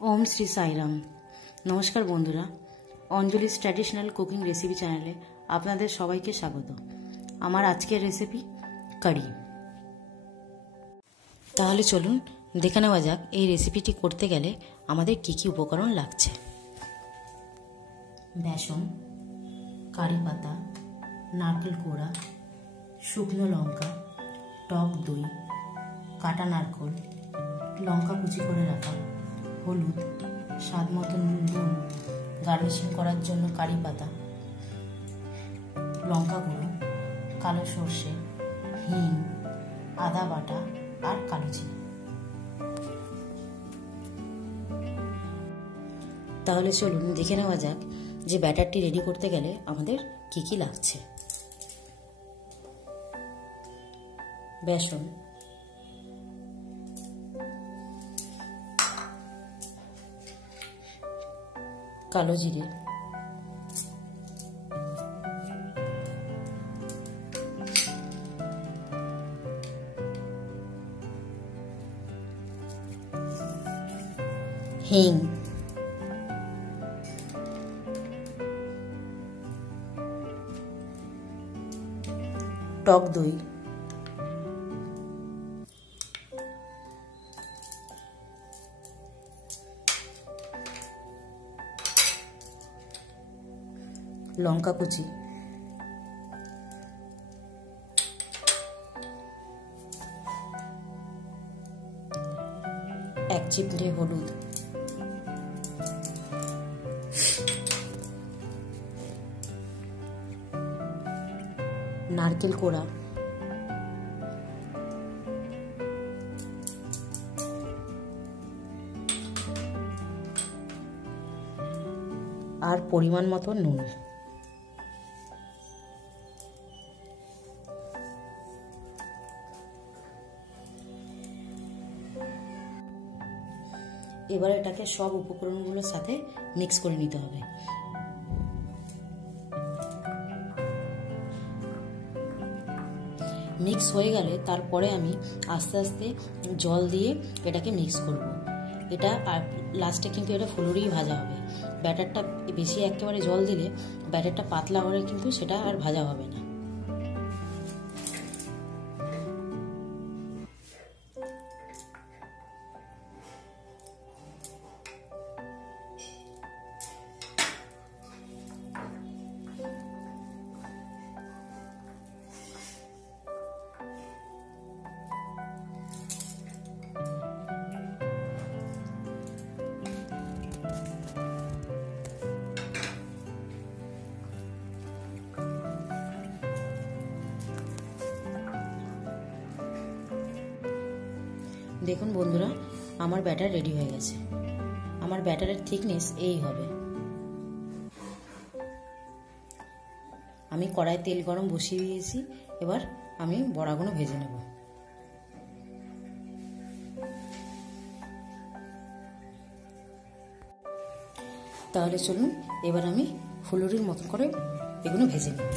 ओम श्री साईराम। नमस्कार बंधुरा, Anjali's traditional cooking recipe चैनेले आपनादेर सबाइके स्वागत। आमार आजकेर रेसिपि कड़ी। ताहले चलुन देखे नेওয়া যাক এই রেসিপিটি করতে গেলে আমাদের কি কি উপকরণ লাগছে। বেসন, কারি পাতা, নারকেল কোড়া, শুকনো লঙ্কা, টক দই, কাটা নারকেল, লঙ্কা কুচি করে রাখা, হলুদ, স্বাদ মতো নুন, গার্নিশিং করার জন্য কারি পাতা, লঙ্কা গুঁড়ো, কালো সর্ষে, হিং, আদা বাটা আর কালো জিরে। তাহলে চলুন দেখে নেওয়া যাক যে ব্যাটারটি রেডি করতে গেলে আমাদের কি কি লাগছে। বেসন, কালো জিরে, হিং, টক দই, লঙ্কা কুচি, এক চিমটে হলুদ, নারকেল কোড়া, আর পরিমাণ মতো নুন। এবার এটাকে সব উপকরণগুলোর সাথে মিক্স করে নিতে হবে। মিক্স হয়ে গেলে তারপরে আমি আস্তে আস্তে জল দিয়ে এটাকে মিক্স করব। এটা লাস্টে কিন্তু এটা ফুলুরেই ভাজা হবে। ব্যাটারটা বেশি একেবারে জল দিলে ব্যাটারটা পাতলা হলে কিন্তু সেটা আর ভাজা হবে না। দেখুন বন্ধুরা, আমার ব্যাটার রেডি হয়ে গেছে। আমার ব্যাটারের থিকনেস এই হবে। আমি কড়াই তেল গরম বসিয়ে দিয়েছি। এবার আমি বড়াগুলো ভেজে নেব। তাহলে চলুন এবার আমি ফুলুরির মতো করে এগুলো ভেজে নিই।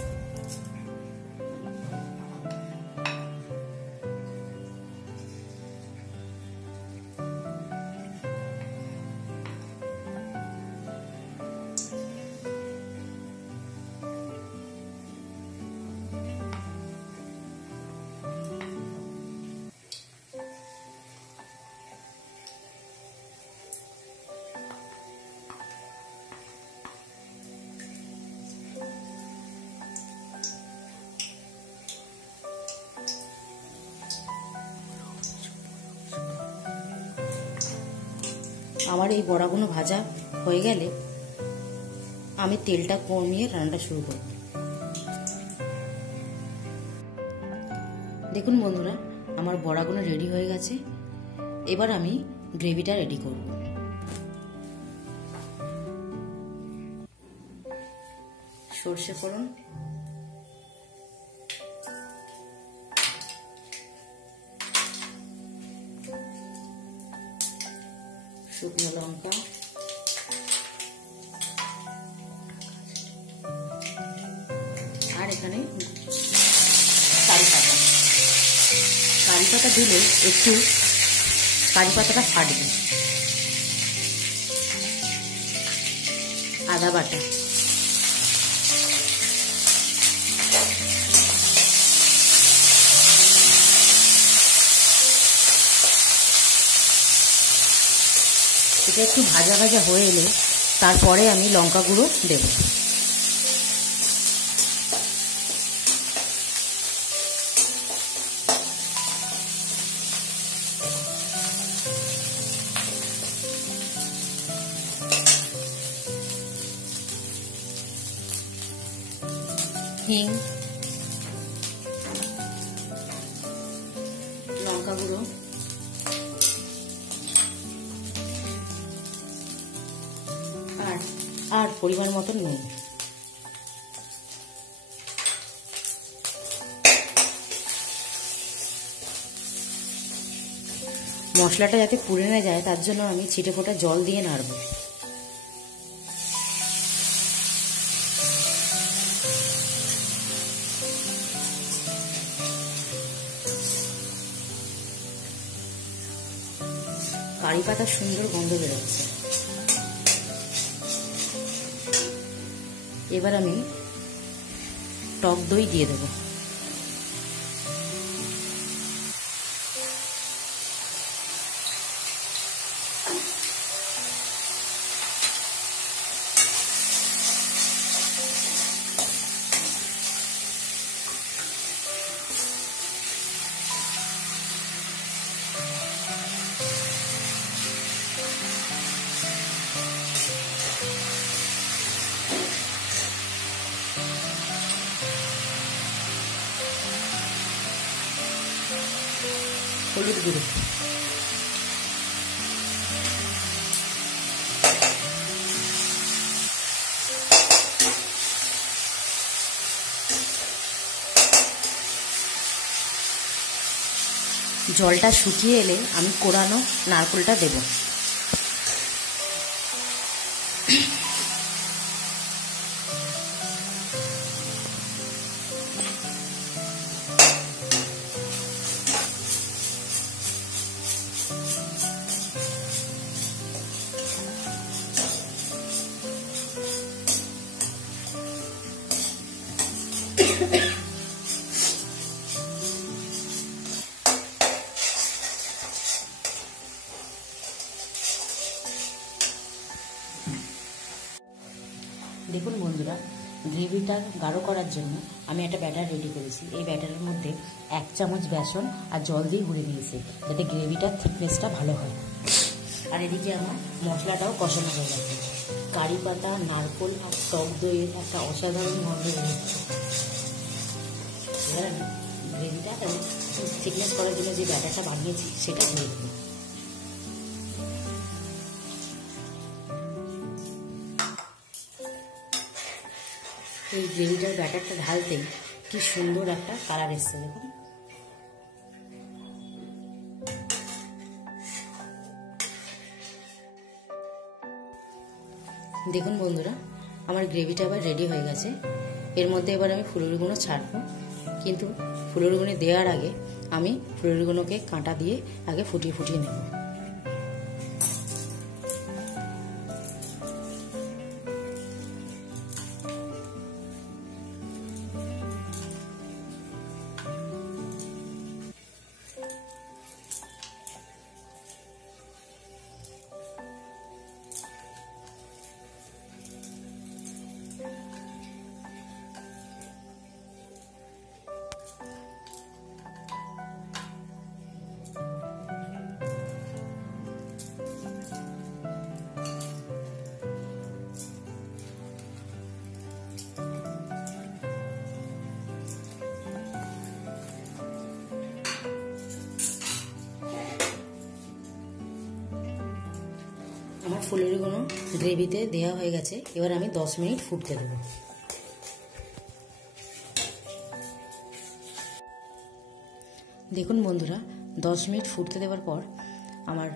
আমার এই বড়াগুলো ভাজা হয়ে গেলে আমি তেলটা কমিয়ে রান্নাটা শুরু করব। দেখুন বন্ধুরা, আমার বড়াগুলো রেডি হয়ে গেছে। এবার আমি গ্রেভিটা রেডি করব। সরষে ফোড়ন, শুকনো লঙ্কা, আর এখানে কারি পাতা। কারি পাতা দিলে একটু কারি পাতাটা ফাটবে। আদা বাটা, এটা একটু ভাজা ভাজা হয়ে এলে তারপরে আমি লঙ্কা গুঁড়ো দেব। হিং, লঙ্কা গুঁড়ো, আর পরিমাণ মতন নুন। মশলাটা যাতে পুড়ে না যায় তার জন্য আমি ছিটে ফোটা জল দিয়ে নাড়ব। কারি পাতার সুন্দর গন্ধ বেরোচ্ছে। এবার আমি টক দই দিয়ে দেব। হলুদ গুঁড়ো, জলটা শুকিয়ে এলে আমি কোরানো নারকেলটা দেব। দেখুন বন্ধুরা, গ্রেভিটা গাঢ় করার জন্য আমি একটা ব্যাটার রেডি করেছি। এই ব্যাটারের মধ্যে 1 চামচ বেসন আর জল দিয়ে গুঁড়ে দিয়েছি যাতে গ্রেভিটার থিকনেসটা ভালো হয়। আর এদিকে আমার মশলাটাও কষানো হয়ে গেছে। কারি পাতা, নারকেল আর টক দইয়ের একটা অসাধারণ গন্ধ বেরোচ্ছে। এবার আমি গ্রেভিটা থিকনেস করার জন্য যে ব্যাটারটা বানিয়েছি সেটা দিয়ে দেবো। এই গ্রেভিটার ব্যাটারটা ঢালতেই কি সুন্দর একটা কালার এসছে দেখুন। দেখুন বন্ধুরা, আমার গ্রেভিটা এবার রেডি হয়ে গেছে। এর মধ্যে এবার আমি ফুলুরি গুঁড়ো ছাড়বো, কিন্তু ফুলুরি গুঁড়ো দেওয়ার আগে আমি ফুলুরি গুঁড়োকে কাঁটা দিয়ে আগে ফুটিয়ে ফুটিয়ে নেব। আমার ফুলুরিগুলো গ্রেভিতে দেওয়া হয়ে গেছে। এবার আমি 10 মিনিট ফুটতে দেবো। দেখুন বন্ধুরা, 10 মিনিট ফুটতে দেওয়ার পর আমার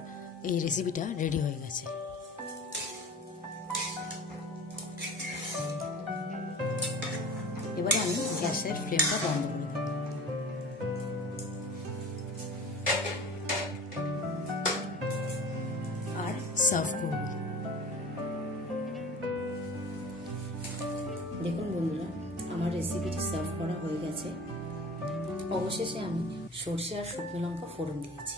এই রেসিপিটা রেডি হয়ে গেছে। এবারে আমি গ্যাসের ফ্লেমটা বন্ধ করে দেব। আর সার্ভ করব। রেসিপিটি সার্ভ করা হয়ে গেছে। অবশেষে আমি সর্ষে আর শুকনো লঙ্কা ফোড়ন দিয়েছি।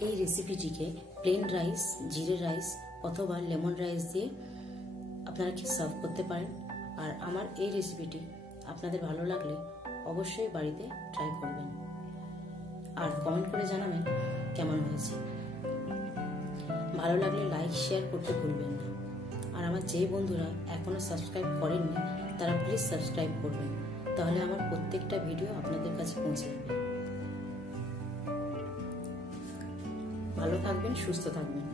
এই রেসিপিটিকে প্লেন রাইস, জিরে রাইস অথবা লেমন রাইস দিয়ে আপনারা কি সার্ভ করতে পারেন। আর আমার এই রেসিপিটি আপনাদের ভালো লাগলে অবশ্যই বাড়িতে ট্রাই করবেন আর কমেন্ট করে জানাবেন কেমন হয়েছে। ভালো লাগলে লাইক শেয়ার করতে ভুলবেন না। আর আমার যে বন্ধুরা এখনো সাবস্ক্রাইব করেননি তারা প্লিজ সাবস্ক্রাইব করবেন, তাহলে আমার প্রত্যেকটা ভিডিও আপনাদের কাছে পৌঁছে যাবে। ভালো থাকবেন, সুস্থ থাকবেন।